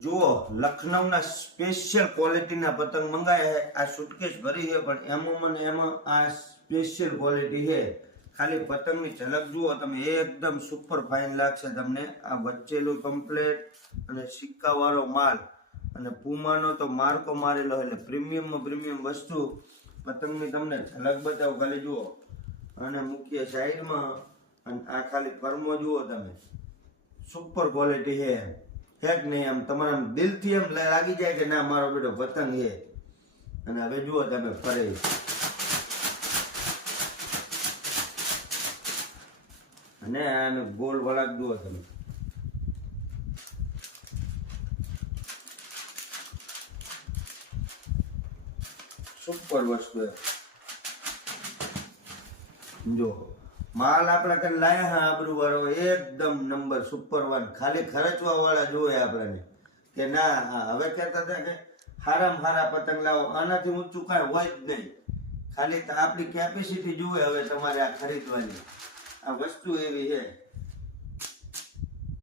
જુઓ, લખનઉના સ્પેશિયલ ક્વોલિટીના પતંગ મંગાયા છે. આ સુટકેસ ભરી છે પણ એમાં ને એમાં આ સ્પેશિયલ ક્વોલિટી છે. ખાલી પતંગની ઝલક જુઓ તમે, એકદમ સુપર ફાઇન લાગશે તમને. આ વચ્ચેલું કમ્પ્લેટ અને સિક્કાવાળો માલ અને પુમાનો તો માર્કો મારેલો, એટલે પ્રીમિયમમાં પ્રીમિયમ વસ્તુ. પતંગની તમને ઝલક બતાવો ખાલી જુઓ. અને મૂકીએ સાઈડમાં. અને આ ખાલી ફરમો જુઓ તમે, સુપર ક્વોલિટી છે. હેક નહીં, આમ તમારા દિલથી એમ લાગી જાય કે ના મારો બેટો પતંગ છે. અને હવે જુઓ તમે ફરે, અને આને ગોળ વળાક જુઓ તમે. સુપર વસ્તુ જો માલ આપણા કઈ લાયા હા આબરૂ વાળો, એકદમ નંબર સુપર વન. ખાલી ખર્ચવા વાળા જોવે આપણને કે ના હવે કહેતા હતા કે હારામાં હારા પતંગ લાવો, આનાથી ઊંચું કાંઈ હોય જ નહીં. ખાલી આપણી કેપેસિટી જુએ હવે તમારે આ ખરીદવાની. આ વસ્તુ એવી છે.